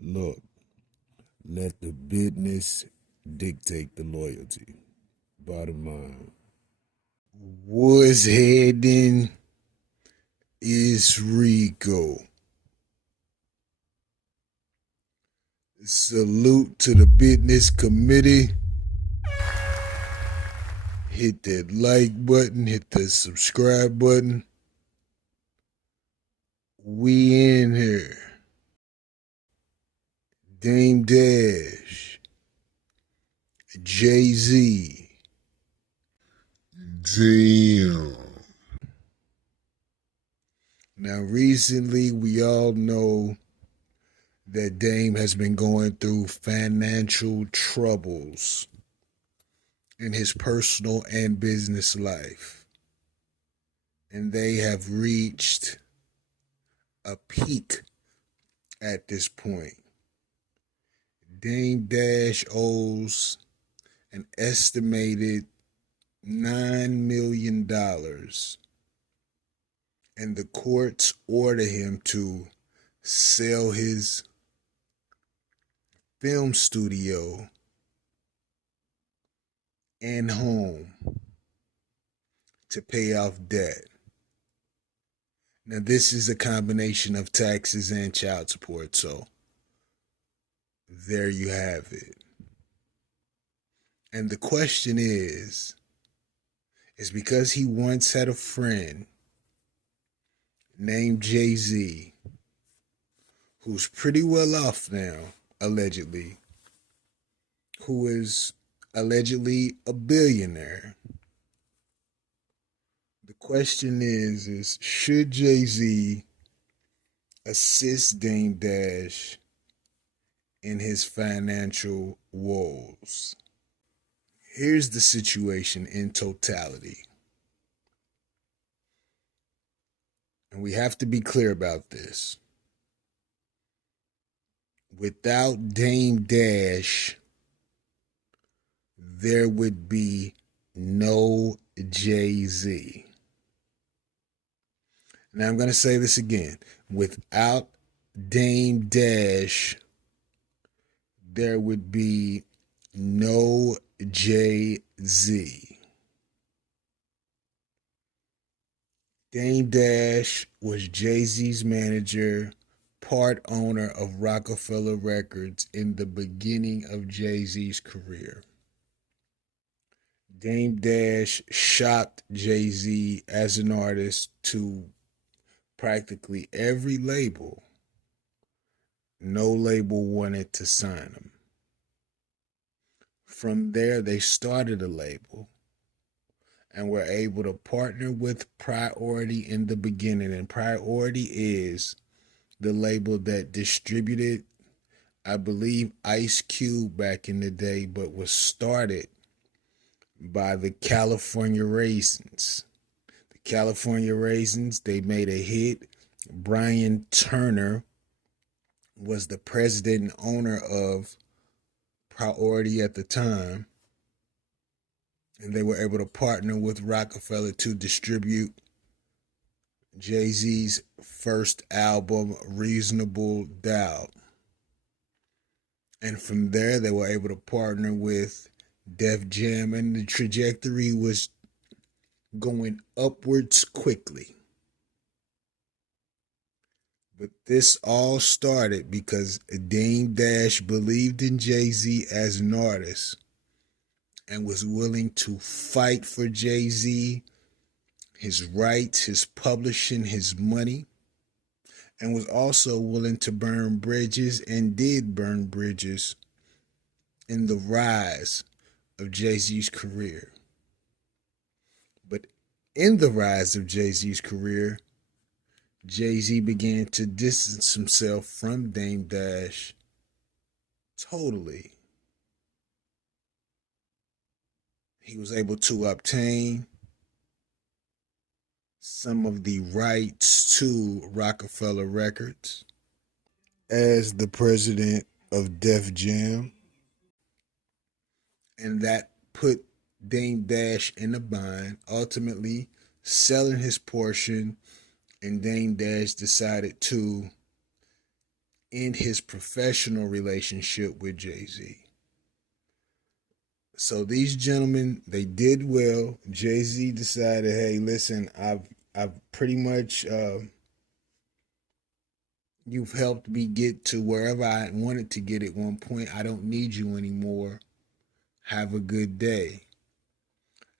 Look, let the business dictate the loyalty. Bottom line. What's heading is Rico. Salute to the business committee. Hit that like button, hit that subscribe button. We in here. Dame Dash, Jay Z. Damn. Now, recently, we all know that Dame has been going through financial troubles in his personal and business life. And they have reached a peak at this point. Dame Dash owes an estimated $9 million, and the courts order him to sell his film studio and home to pay off debt. Now, this is a combination of taxes and child support, so there you have it. And the question is because he once had a friend named Jay Z, who's pretty well off now, allegedly, who is allegedly a billionaire. The question is should Jay Z assist Dame Dash in his financial woes? Here's the situation in totality. And we have to be clear about this. Without Dame Dash, there would be no Jay Z. Now I'm going to say this again. Without Dame Dash, there would be no Jay Z. Dame Dash was Jay-Z's manager, part owner of Rockefeller Records in the beginning of Jay-Z's career. Dame Dash shocked Jay-Z as an artist to practically every label. No label wanted to sign him. From there, they started a label and were able to partner with Priority in the beginning. And Priority is the label that distributed, I believe, Ice Cube back in the day, but was started by the California Raisins. The California Raisins, they made a hit. Brian Turner was the president and owner of Priority at the time, and they were able to partner with Rockefeller to distribute Jay-Z's first album, Reasonable Doubt. And from there, they were able to partner with Def Jam, and the trajectory was going upwards quickly. But this all started because Dame Dash believed in Jay-Z as an artist and was willing to fight for Jay-Z, his rights, his publishing, his money, and was also willing to burn bridges and did burn bridges in the rise of Jay-Z's career. But in the rise of Jay-Z's career, Jay-Z began to distance himself from Dame Dash totally. He was able to obtain some of the rights to Rockefeller Records as the president of Def Jam, and that put Dame Dash in a bind, ultimately selling his portion, and Dame Dash decided to in his professional relationship with Jay-Z. So these gentlemen, they did well. Jay-Z decided, hey, listen, I've pretty much you've helped me get to wherever I wanted to get at one point. I don't need you anymore. Have a good day.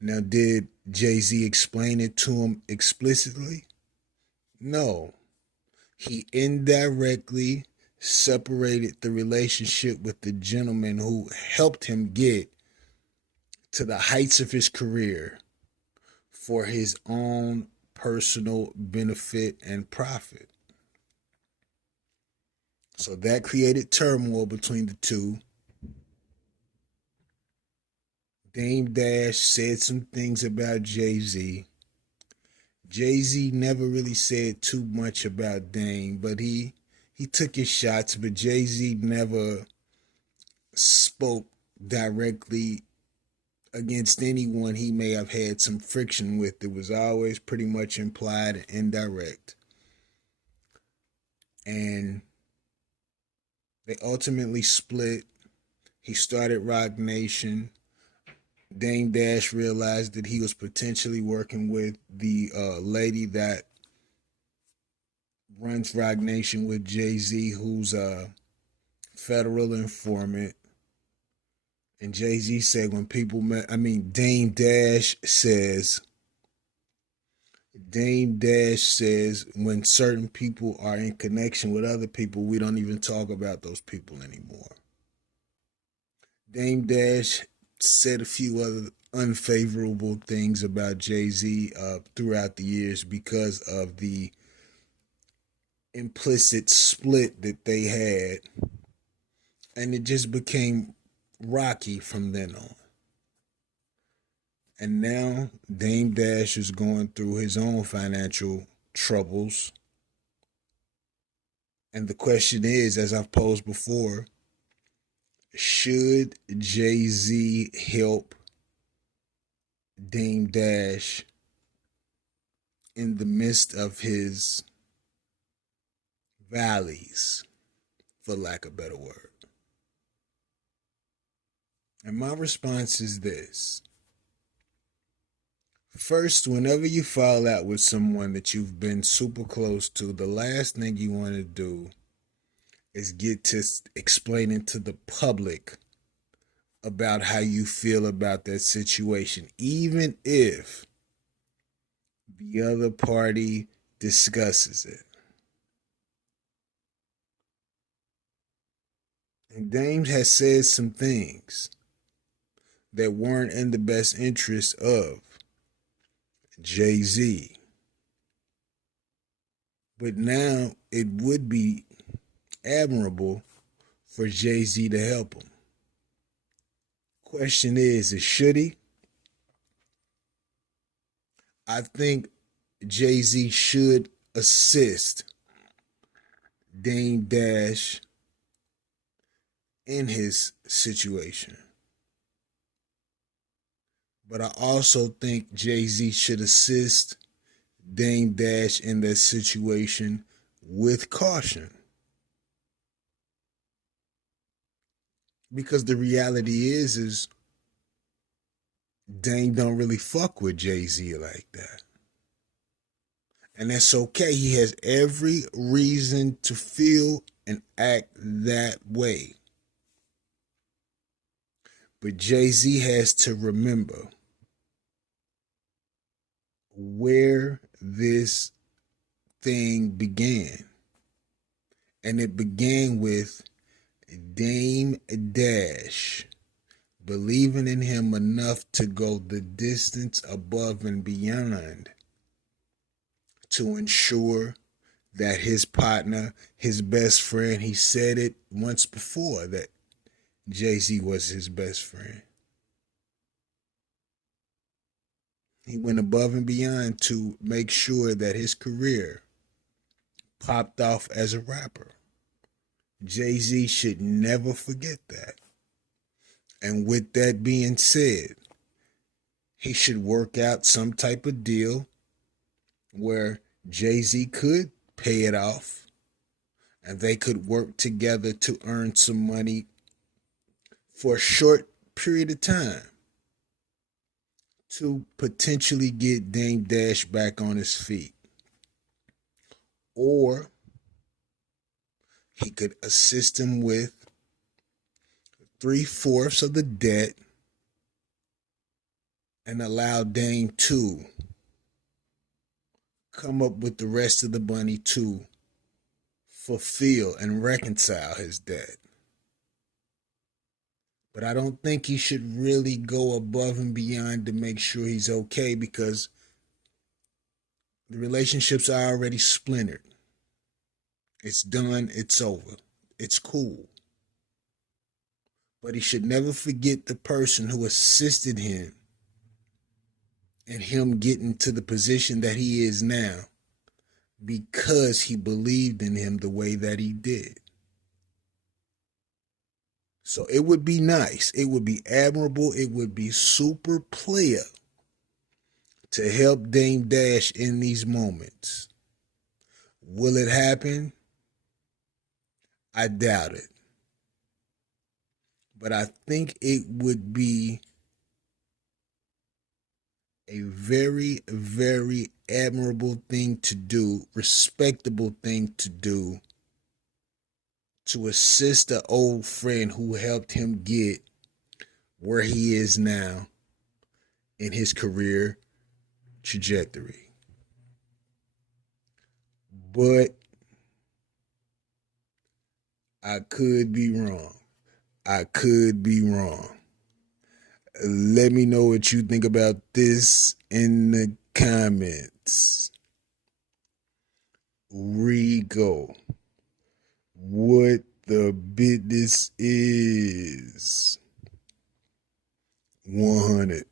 Now, did Jay-Z explain it to him explicitly? No. He indirectly separated the relationship with the gentleman who helped him get to the heights of his career for his own personal benefit and profit. So that created turmoil between the two. Dame Dash said some things about Jay-Z. Jay-Z never really said too much about Dame, but he took his shots, but Jay-Z never spoke directly against anyone he may have had some friction with. It was always pretty much implied and indirect. And they ultimately split. He started Roc Nation. Dame Dash realized that he was potentially working with the lady that runs Roc Nation with Jay-Z, who's a federal informant. And Jay-Z said Dame Dash says when certain people are in connection with other people, we don't even talk about those people anymore. Dame Dash said a few other unfavorable things about Jay-Z throughout the years because of the implicit split that they had. And it just became rocky from then on. And now Dame Dash is going through his own financial troubles. And the question is, as I've posed before, should Jay-Z help Dame Dash in the midst of his valleys, for lack of a better word? And my response is this. First, whenever you fall out with someone that you've been super close to, the last thing you want to do is get to explaining to the public about how you feel about that situation, even if the other party discusses it. And Dame has said some things that weren't in the best interest of Jay-Z. But now it would be admirable for Jay-Z to help him. Question is should he? I think Jay-Z should assist Dame Dash in his situation. But I also think Jay-Z should assist Dame Dash in that situation with caution. Because the reality is Dame don't really fuck with Jay-Z like that. And that's okay. He has every reason to feel and act that way. But Jay-Z has to remember where this thing began. And it began with Dame Dash believing in him enough to go the distance above and beyond to ensure that his partner, his best friend, he said it once before that Jay-Z was his best friend. He went above and beyond to make sure that his career popped off as a rapper. Jay-Z should never forget that. And with that being said, he should work out some type of deal where Jay-Z could pay it off and they could work together to earn some money for a short period of time to potentially get Dame Dash back on his feet. Or he could assist him with three-fourths of the debt and allow Dame to come up with the rest of the money to fulfill and reconcile his debt. But I don't think he should really go above and beyond to make sure he's okay, because the relationships are already splintered. It's done, it's over, it's cool. But he should never forget the person who assisted him in him getting to the position that he is now, because he believed in him the way that he did. So it would be nice, it would be admirable, it would be super player to help Dame Dash in these moments. Will it happen? I doubt it. But I think it would be a very, very admirable thing to do, respectable thing to do, to assist an old friend who helped him get where he is now in his career trajectory. But I could be wrong. I could be wrong. Let me know what you think about this in the comments. Rico, what the business is 100.